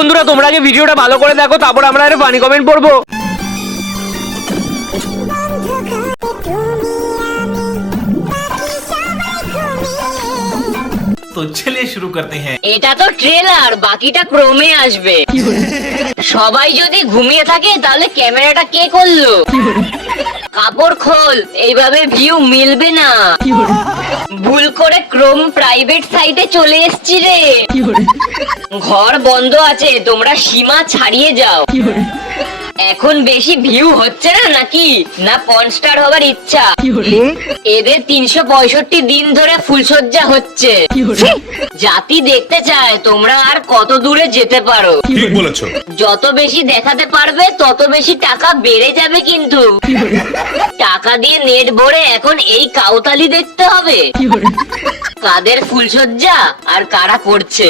বন্ধুরা তোমরা আগে ভিডিওটা ভালো করে দেখো, তারপর আমরা একটা ফানি কমেন্ট পড়বো। तो चलिए शुरू करते हैं। এটা তো ট্রেলার, বাকিটা ক্রমে আসবে। সবাই যদি ঘুমিয়ে থাকে তাহলে ক্যামেরাটা কে করলো? কাপড় খোল, এইভাবে ভিউ মিলবে না। ভুল করে ক্রোম প্রাইভেট সাইটে চলে এসছি রে। ঘর বন্ধ আছে, তোমরা সীমা ছাড়িয়ে যাও। এখন বেশি ভিউ হচ্ছে না নাকি? না পর্নস্টার হবার ইচ্ছা? এদের 365 দিন ধরে ফুলসজ্জা হচ্ছে। জাতি দেখতে চায় তোমরা আর কত দূরে যেতে পারো। ঠিক বলেছো। যত বেশি দেখাতে পারবে তত বেশি টাকা বেড়ে যাবে, কিন্তু টাকা দিয়ে নেট ভরে এখন এই কাউতালি দেখতে হবে কাদের ফুলসজ্জা আর কারা করছে।